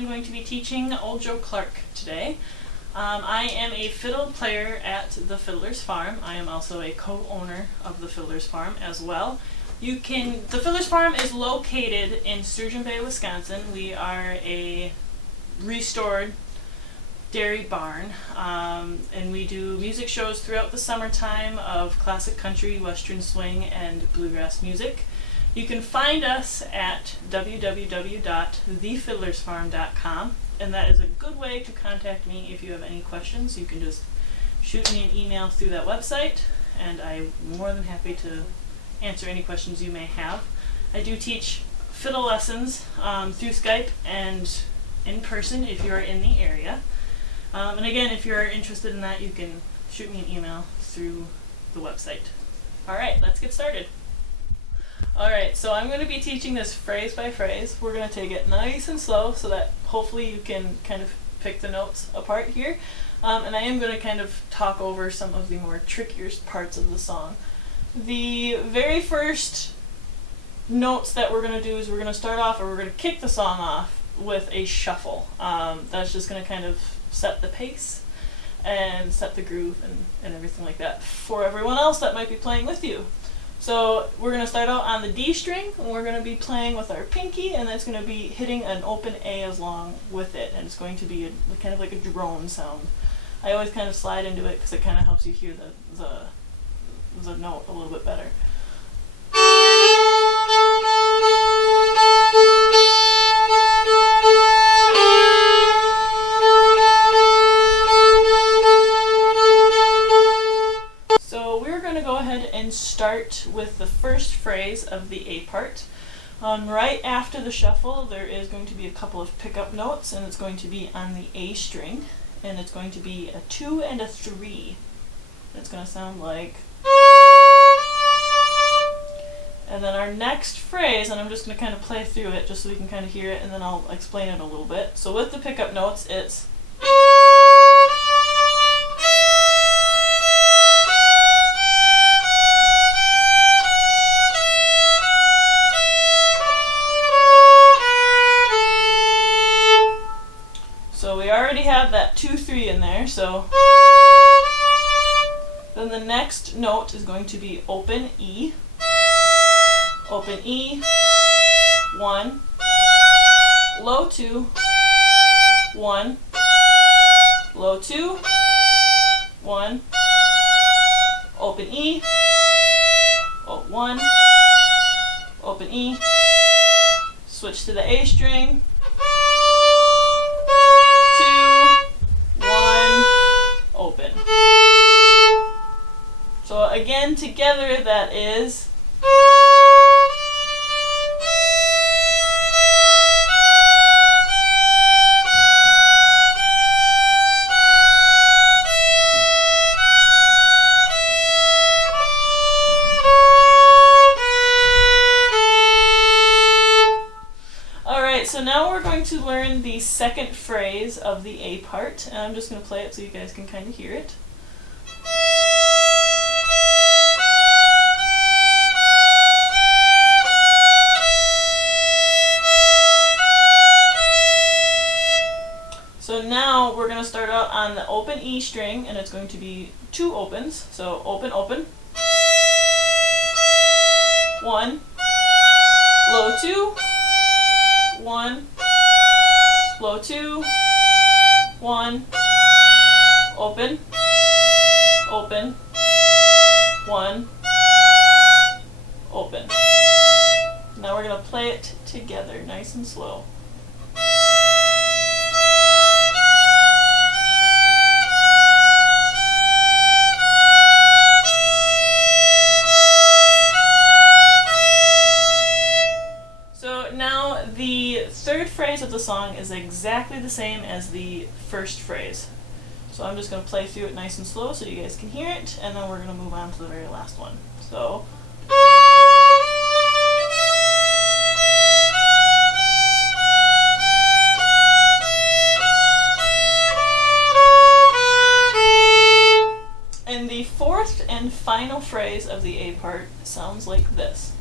am going to be teaching Old Joe Clark today. I am a fiddle player at the Fiddler's Farm. I am also a co-owner of the Fiddler's Farm as well. The Fiddler's Farm is located in Sturgeon Bay, Wisconsin. We are a restored dairy barn, and we do music shows throughout the summertime of classic country, western swing, and bluegrass music. You can find us at www.thefiddlersfarm.com, and that is a good way to contact me if you have any questions. You can just shoot me an email through that website, and I'm more than happy to answer any questions you may have. I do teach fiddle lessons through Skype and in person if you are in the area. And again, if you're interested in that, you can shoot me an email through the website. Alright, let's get started. Alright, so I'm going to be teaching this phrase by phrase. We're going to take it nice and slow so that hopefully you can kind of pick the notes apart here. And I am going to kind of talk over some of the more trickier parts of the song. The very first notes that we're going to do is we're going to start off, or we're going to kick the song off with a shuffle. That's just going to kind of set the pace and set the groove and everything like that for everyone else that might be playing with you. So we're going to start out on the D string, and we're going to be playing with our pinky, and that's going to be hitting an open A along with it, and it's going to be kind of like a drone sound. I always kind of slide into it because it kind of helps you hear the note a little bit better. And start with the first phrase of the A part. Right after the shuffle, there is going to be a couple of pickup notes, and it's going to be on the A string, and it's going to be a 2 and a 3. It's going to sound like. And then our next phrase, and I'm just going to kind of play through it just so we can kind of hear it, and then I'll explain it a little bit. So with the pickup notes, it's. Have that 2-3 in there, so then the next note is going to be open E, 1, low 2, 1, low 2, 1, open E, 1, open E, switch to the A string, 2, 1, open. So again, together that is. So now we're going to learn the second phrase of the A part, and I'm just going to play it so you guys can kind of hear it. So now we're going to start out on the open E string, and it's going to be 2 opens. So open, open, 1, low 2, 1, low 2, 1, open, open, 1, open. Now we're going to play it together, nice and slow. The third phrase of the song is exactly the same as the first phrase. So I'm just going to play through it nice and slow so you guys can hear it, and then we're going to move on to the very last one. So. And the fourth and final phrase of the A part sounds like this.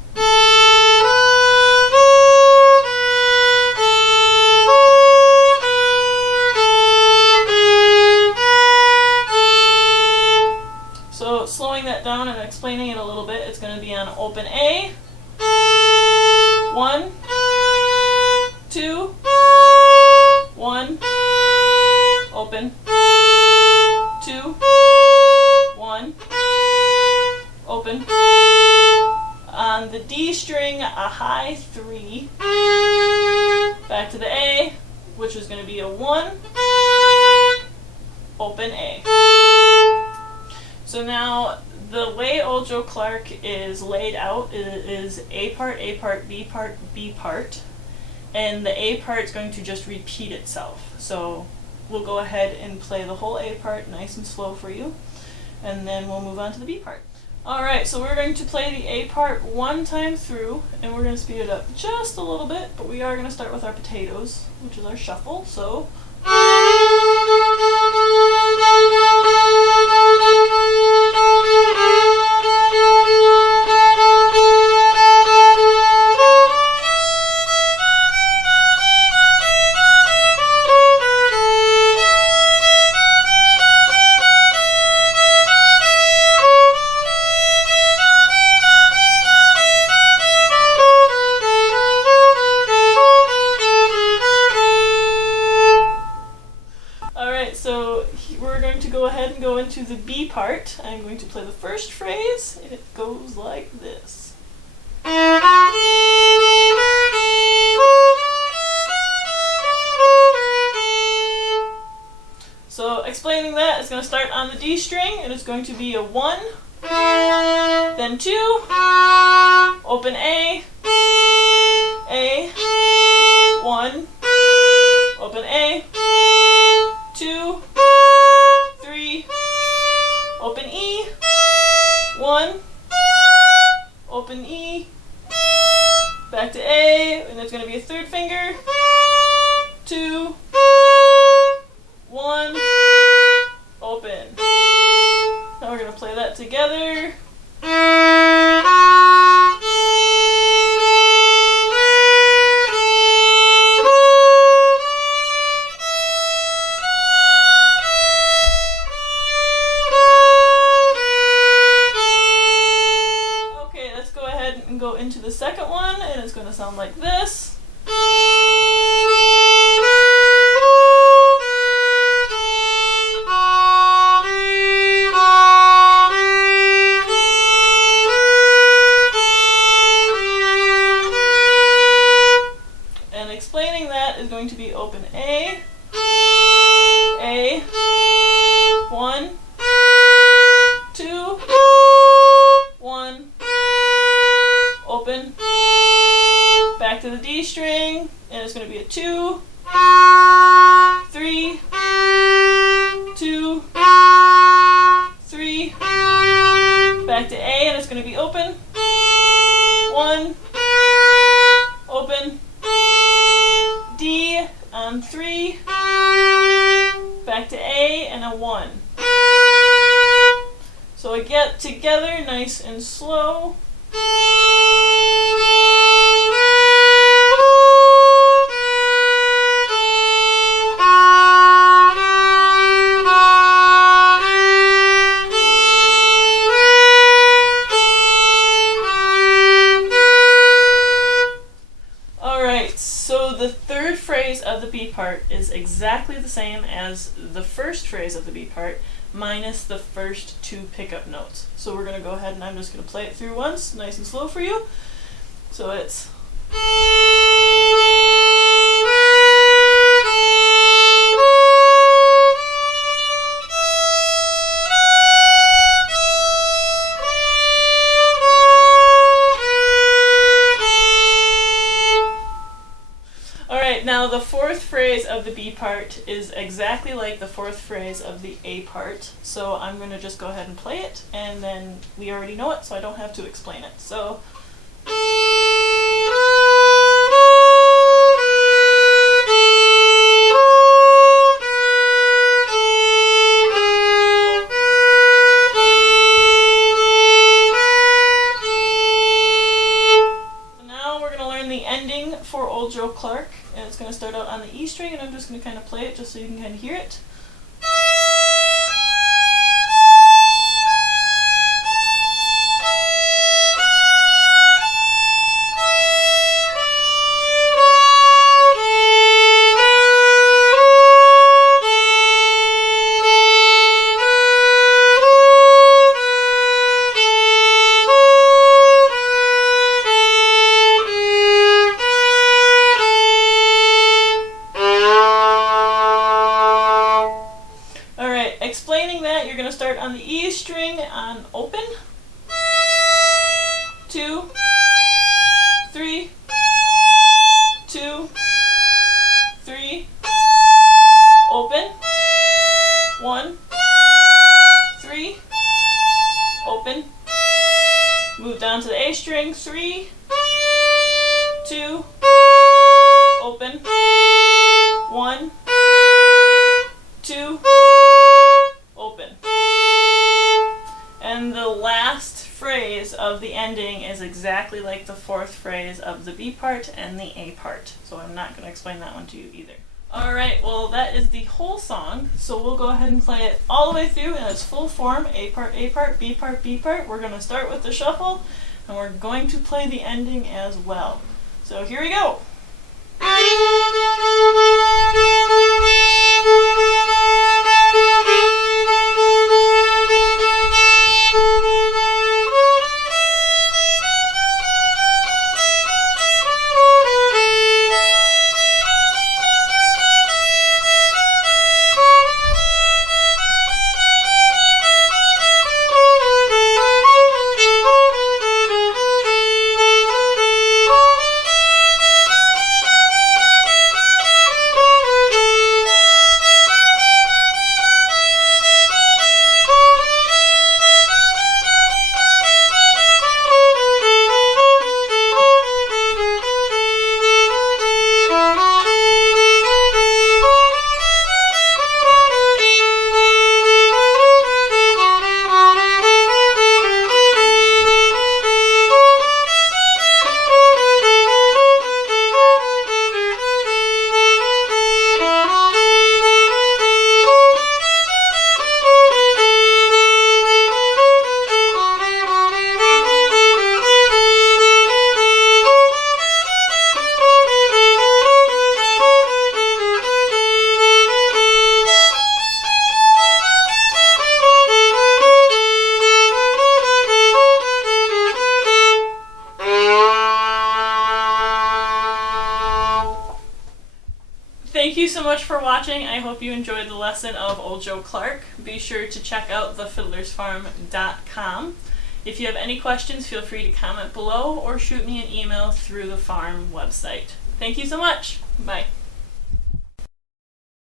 that down and explaining it a little bit, it's going to be on open A, 1, 2, 1, open, 2, 1, open. On the D string, a high 3, back to the A, which is going to be a 1, open A. So now the way Old Joe Clark is laid out is A part, B part, B part, and the A part is going to just repeat itself. So we'll go ahead and play the whole A part nice and slow for you, and then we'll move on to the B part. Alright, so we're going to play the A part one time through, and we're going to speed it up just a little bit, but we are going to start with our potatoes, which is our shuffle, so... To the B part, I'm going to play the first phrase, and it goes like this. So explaining that, it's going to start on the D string, and it's going to be a 1, then 2, open A, 1, open A, 2, 3, open E, 1, open E, back to A, and there's going to be a third finger, 2, 1, open. Now we're going to play that together. Go into the second one, and it's going to sound like this. And explaining that is going to be open A, 1, 2, 1, open, back to the D string, and it's going to be a 2, 3, 2, 3, back to A, and it's going to be open, 1, open, D on 3, back to A, and a 1. So I get together nice and slow. Of the B part is exactly the same as the first phrase of the B part, minus the first 2 pickup notes. So we're going to go ahead and I'm just going to play it through once, nice and slow for you. So it's... Now the fourth phrase of the B part is exactly like the fourth phrase of the A part, so I'm going to just go ahead and play it, and then we already know it, so I don't have to explain it. So. For Old Joe Clark, and it's going to start out on the E string, and I'm just going to kind of play it just so you can kind of hear it. the E string on open, 2, 3, 2, 3, open, 1, 3, open, move down to the A string, 3, 2, open, 1, 2, open. And the last phrase of the ending is exactly like the fourth phrase of the B part and the A part. So I'm not going to explain that one to you either. Alright, well that is the whole song, so we'll go ahead and play it all the way through in its full form, A part, A part, B part, B part. We're going to start with the shuffle, and we're going to play the ending as well. So here we go! Thank you so much for watching. I hope you enjoyed the lesson of Old Joe Clark. Be sure to check out thefiddlersfarm.com. If you have any questions, feel free to comment below or shoot me an email through the farm website. Thank you so much. Bye.